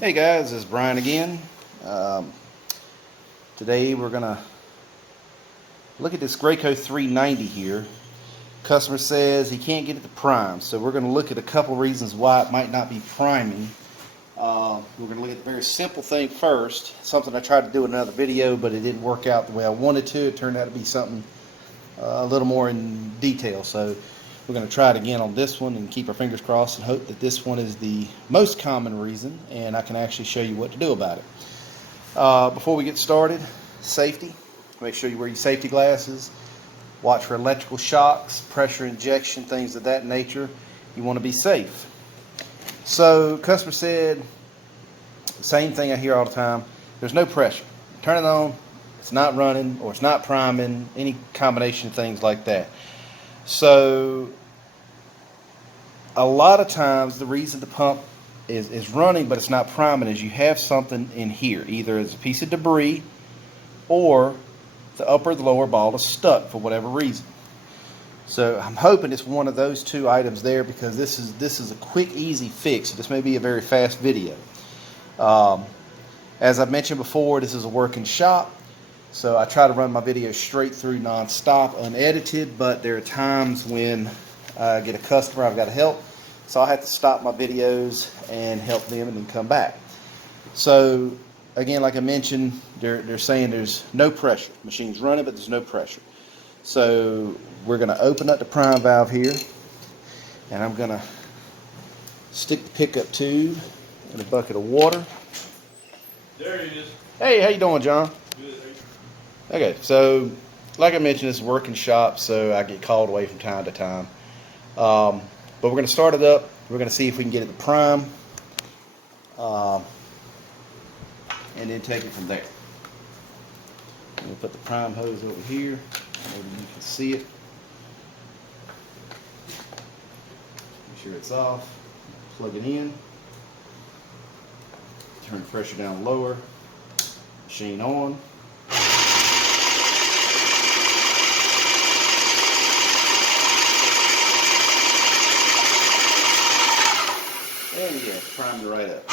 Hey guys, this is Brian again. Today we're going to look at this Graco 390 here. Customer says he can't get it to prime, so we're going to look at a couple reasons why it might not be priming. We're going to look at the very simple thing first, something I tried to do in another video, but it didn't work out the way I wanted to. It turned out to be something a little more in detail, so we're going to try it again on this one and keep our fingers crossed and hope that this one is the most common reason and I can actually show you what to do about it. Before we get started, safety. Make sure you wear your safety glasses. Watch for electrical shocks, pressure injection, things of that nature. You want to be safe. So, customer said, same thing I hear all the time, there's no pressure. Turn it on, it's not running or it's not priming, any combination of things like that. So a lot of times the reason the pump is running but it's not priming is you have something in here. Either it's a piece of debris or the upper or the lower ball is stuck for whatever reason. So I'm hoping it's one of those two items there, because this is a quick, easy fix. This may be a very fast video. As I've mentioned before, this is a working shop. So I try to run my videos straight through, non-stop, unedited, but there are times when I get a customer I've got to help, so I have to stop my videos and help them and then come back. So again, like I mentioned, they're saying there's no pressure. Machine's running, but there's no pressure. So we're going to open up the prime valve here, and I'm going to stick the pickup tube in a bucket of water. There he is. Hey, how you doing, John? Good. Okay, so like I mentioned, it's a working shop, so I get called away from time to time. But we're going to start it up. We're going to see if we can get it to prime, and then take it from there. We'll put the prime hose over here. Maybe you can see it. Make sure it's off. Plug it in. Turn the pressure down lower. Machine on. There you go, primed it right up.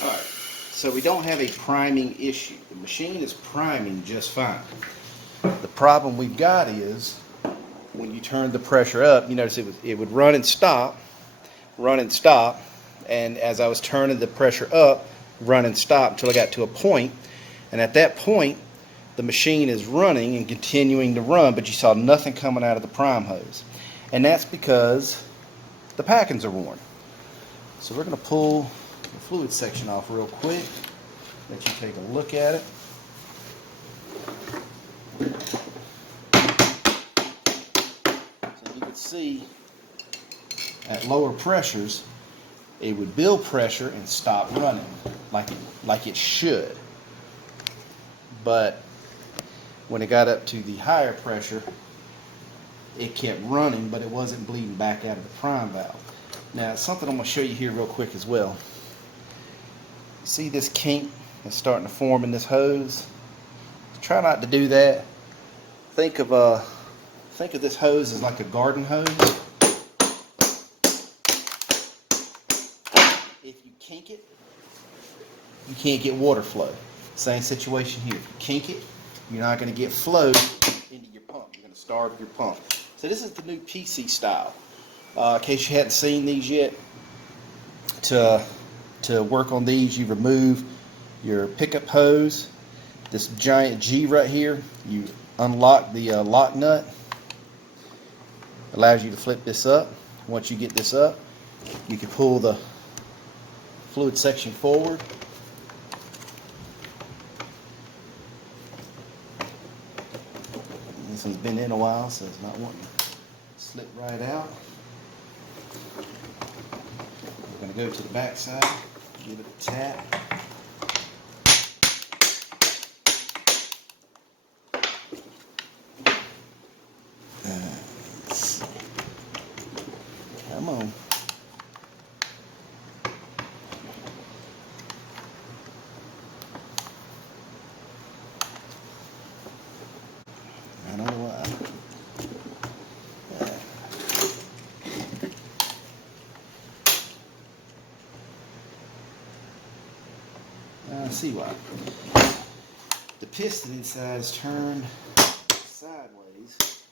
Alright, so we don't have a priming issue. The machine is priming just fine. The problem we've got is when you turn the pressure up, you notice it would run and stop, and as I was turning the pressure up, run and stop until I got to a point, and at that point the machine is running and continuing to run, but you saw nothing coming out of the prime hose, and that's because the packings are worn. So we're going to pull the fluid section off real quick, let you take a look at it. So you can see at lower pressures it would build pressure and stop running like it should. But when it got up to the higher pressure, it kept running, but it wasn't bleeding back out of the prime valve. Now, something I'm going to show you here real quick as well. See this kink that's starting to form in this hose? Try not to do that. Think of this hose as like a garden hose. If you kink it, you can't get water flow. Same situation here. If you kink it, you're not going to get flow into your pump. You're going to starve your pump. So this is the new PC style. In case you hadn't seen these yet, to work on these, you remove your pickup hose, this giant G right here. You unlock the lock nut. Allows you to flip this up. Once you get this up, you can pull the fluid section forward. This one's been in a while, so it's not wanting to slip right out. We're going to go to the back side, give it a tap. Let's see. Come on. I see why. The piston inside is turned sideways.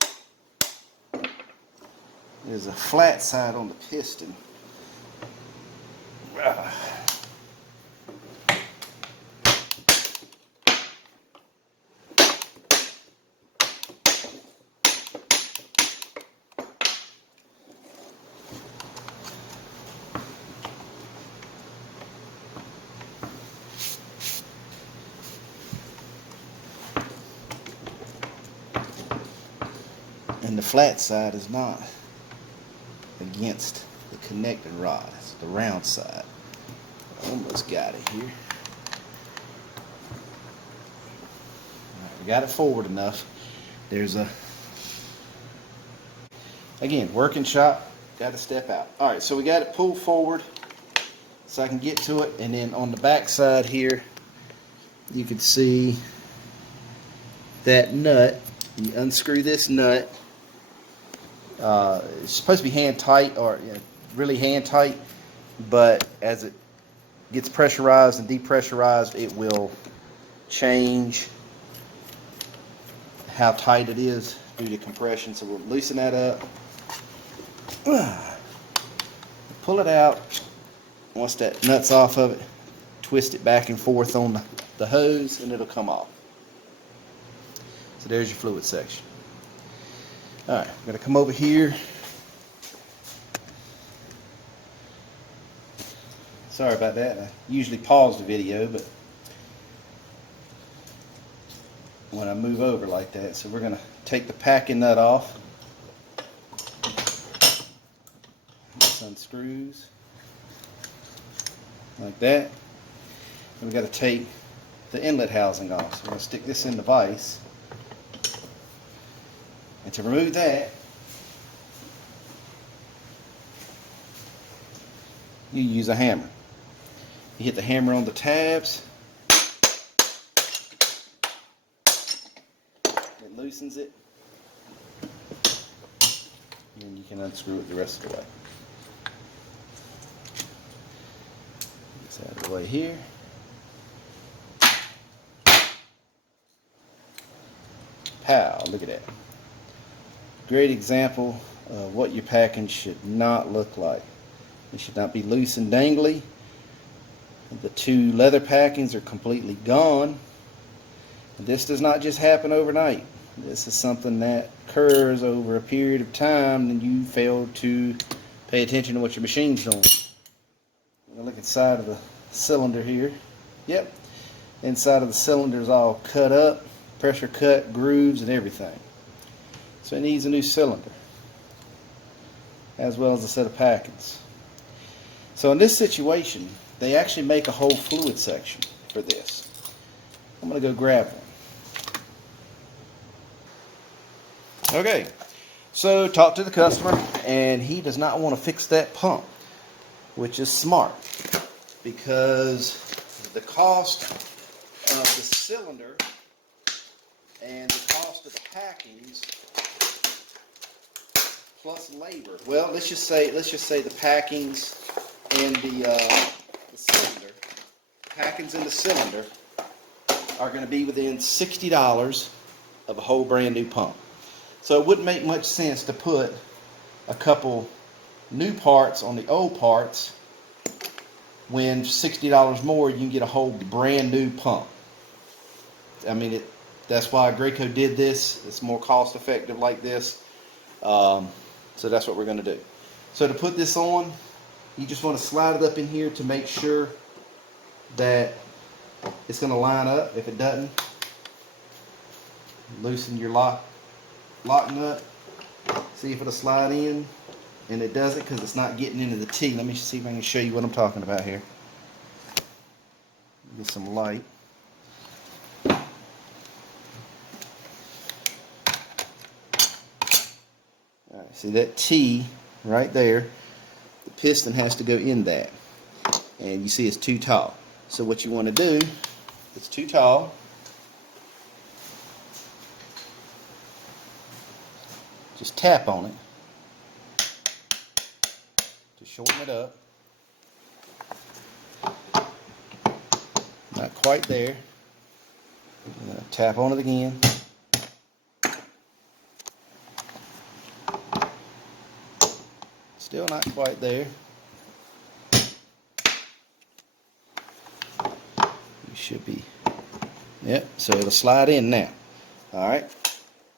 There's a flat side on the piston. And the flat side is not against the connecting rod. It's the round side. Almost got it here. Alright, we got it forward enough. There's a, again, working shop, got to step out. Alright, so we got it pulled forward so I can get to it, and then on the back side here you can see that nut. You unscrew this nut. It's supposed to be hand tight, or really hand tight, but as it gets pressurized and depressurized, it will change how tight it is due to compression. So we'll loosen that up, pull it out. Once that nut's off of it, twist it back and forth on the hose and it'll come off. So there's your fluid section. Alright, I'm going to come over here. Sorry about that. I usually pause the video, but when I move over like that, so we're going to take the packing nut off. This unscrews like that. And we've got to take the inlet housing off. So we're going to stick this in the vise. And to remove that, you use a hammer. You hit the hammer on the tabs. It loosens it. And then you can unscrew it the rest of the way. Get this out of the way here. Pow, look at that. Great example of what your packing should not look like. It should not be loose and dangly. The two leather packings are completely gone. This does not just happen overnight. This is something that occurs over a period of time and you fail to pay attention to what your machine's doing. Look inside of the cylinder here. Yep. Inside of the cylinder is all cut up, pressure cut, grooves and everything. So it needs a new cylinder, as well as a set of packings. So in this situation, they actually make a whole fluid section for this. I'm going to go grab one. Okay, so talk to the customer, and he does not want to fix that pump, which is smart, because the cost of the cylinder and the cost of the packings plus labor. Well, let's just say the packings and the cylinder. Packings in the cylinder are going to be within $60 of a whole brand new pump. So it wouldn't make much sense to put a couple new parts on the old parts when $60 more you can get a whole brand new pump. I mean, that's why Graco did this. It's more cost effective like this. So that's what we're going to do. So to put this on, you just want to slide it up in here to make sure that it's going to line up. If it doesn't, loosen your lock nut. See if it'll slide in. And it doesn't because it's not getting into the T. Let me see if I can show you what I'm talking about here. Get some light. Alright, see that T right there? The piston has to go in that. And you see it's too tall. So what you want to do, if it's too tall, just tap on it to shorten it up. Not quite there. Tap on it again. Still not quite there. You should be. Yep, so it'll slide in now. Alright,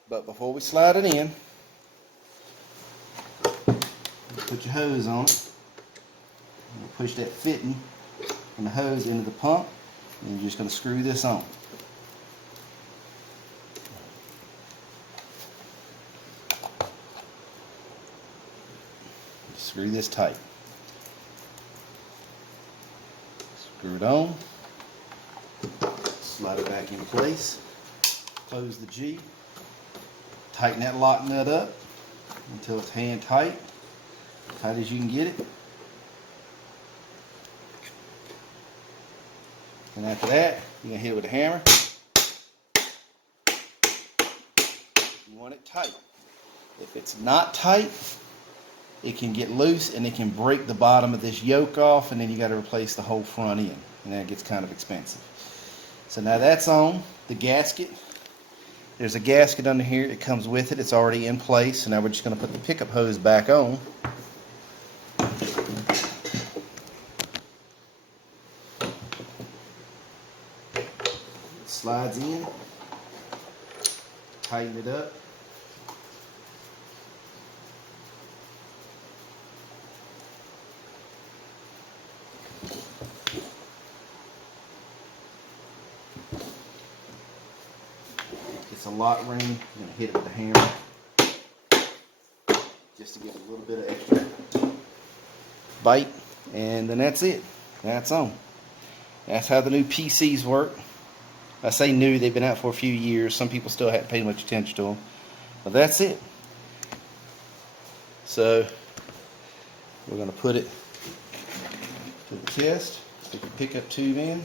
but before we slide it in, put your hose on it. Push that fitting from the hose into the pump, and you're just going to screw this on. Screw this tight. Screw it on. Slide it back in place. Close the G. Tighten that lock nut up until it's hand tight. Tight as you can get it. And after that, you're going to hit it with a hammer. You want it tight. If it's not tight, it can get loose and it can break the bottom of this yoke off, and then you got to replace the whole front end, and that gets kind of expensive. So now that's on. The gasket, there's a gasket under here. It comes with it. It's already in place. So now we're just going to put the pickup hose back on. It slides in. Tighten it up. It's a lock ring. I'm going to hit it with a hammer just to give it a little bit of extra bite, and then that's it. That's on. That's how the new PCs work. I say new, they've been out for a few years. Some people still haven't paid much attention to them, but that's it. So we're going to put it to the test. Stick the pickup tube in.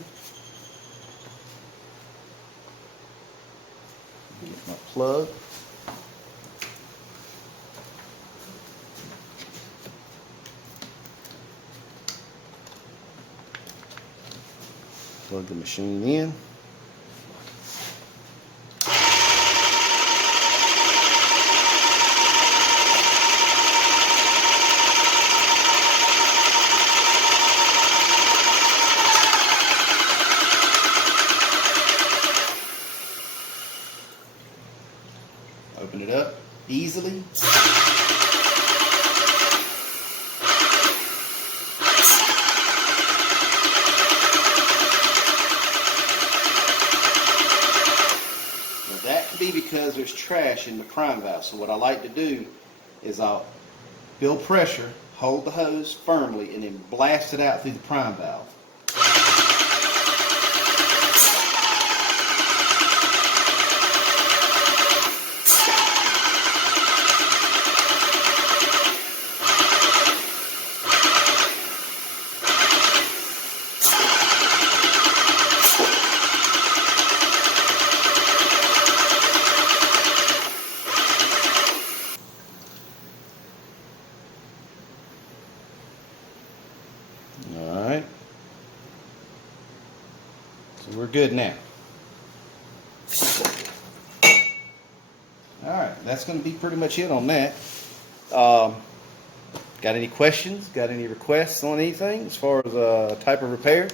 Get my plug. Plug the machine in. Open it up easily. Now that can be because there's trash in the prime valve. So what I like to do is I'll build pressure, hold the hose firmly, and then blast it out through the prime valve. Alright, so we're good now. Alright, that's going to be pretty much it on that. Got any questions? Got any requests on anything as far as type of repair?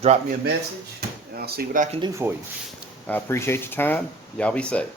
Drop me a message and I'll see what I can do for you. I appreciate your time. Y'all be safe.